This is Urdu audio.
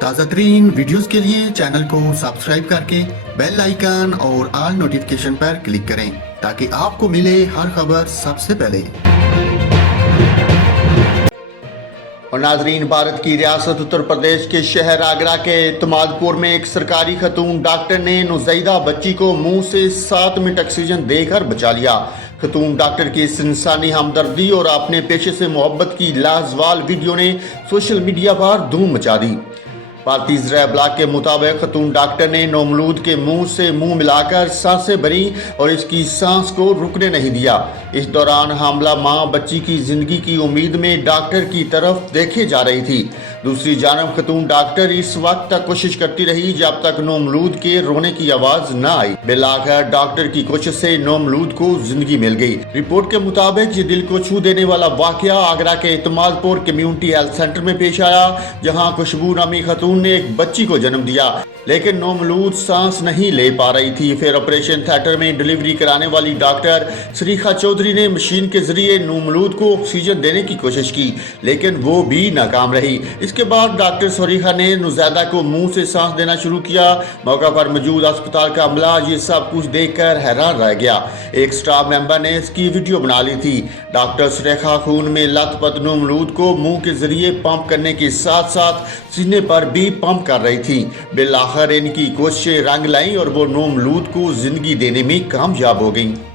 تازہ ترین ویڈیوز کے لیے چینل کو سبسکرائب کر کے بیل آئیکن اور آل نوٹیفیکیشن پر کلک کریں تاکہ آپ کو ملے ہر خبر سب سے پہلے۔ اور ناظرین، بھارت کی ریاست اتر پردیش کے شہر آگرہ کے اعتماد پور میں ایک سرکاری خاتون ڈاکٹر نے نوزائیدہ بچی کو منہ سے 7 منٹ آکسیجن دے کر بچا لیا۔ خاتون ڈاکٹر کی اس انسانی ہمدردی اور اپنے پیشے سے محبت کی لازوال ویڈیو نے سوشل میڈیا پر دھوم مچا دی۔ بھارتی ذرائع ابلاغ کے مطابق خاتون ڈاکٹر نے نومولود کے منہ سے منہ ملا کر سانسیں بھریں اور اس کی سانس کو رکنے نہیں دیا۔ اس دوران حاملہ ماں بچی کی زندگی کی امید میں ڈاکٹر کی طرف دیکھے جا رہی تھی۔ دوسری جانب خاتون ڈاکٹر اس وقت تک کوشش کرتی رہی جب تک نومولود کے رونے کی آواز نہ آئی۔ بالآخر ڈاکٹر کی کوشش سے نومولود کو زندگی مل گئی۔ رپورٹ کے مطابق یہ دل کو چھو دینے والا واقعہ آگرہ کے اعتماد پور کمیونٹی ہیلتھ سینٹر میں پیش آیا، جہاں خوشبو نامی خاتون نے ایک بچی کو جنم دیا، لیکن نومولود سانس نہیں لے پا رہی تھی۔ پھر آپریشن تھیٹر میں ڈیلیوری کرانے والی ڈاکٹر سریکھا چودھری نے مشین کے ذریعے نومولود کو آکسیجن دینے کی کوشش کی، لیکن وہ بھی ناکام رہی۔ اس کے بعد ڈاکٹر سریکھا نے نوزائیدہ کو منہ سے سانس دینا شروع کیا۔ موقع پر موجود ہسپتال کا عملہ یہ سب کچھ دیکھ کر حیران رہ گیا۔ ایک سٹاف ممبر نے اس کی ویڈیو بنا لی تھی۔ ڈاکٹر سریکھا خون میں لت پت نومولود کو منہ کے ذریعے پمپ کرنے کے ساتھ ساتھ سینے پر بھی پمپ کر رہی تھی۔ بالآخر ان کی کوششیں رنگ لائیں اور وہ نومولود کو زندگی دینے میں کامیاب ہو گئیں۔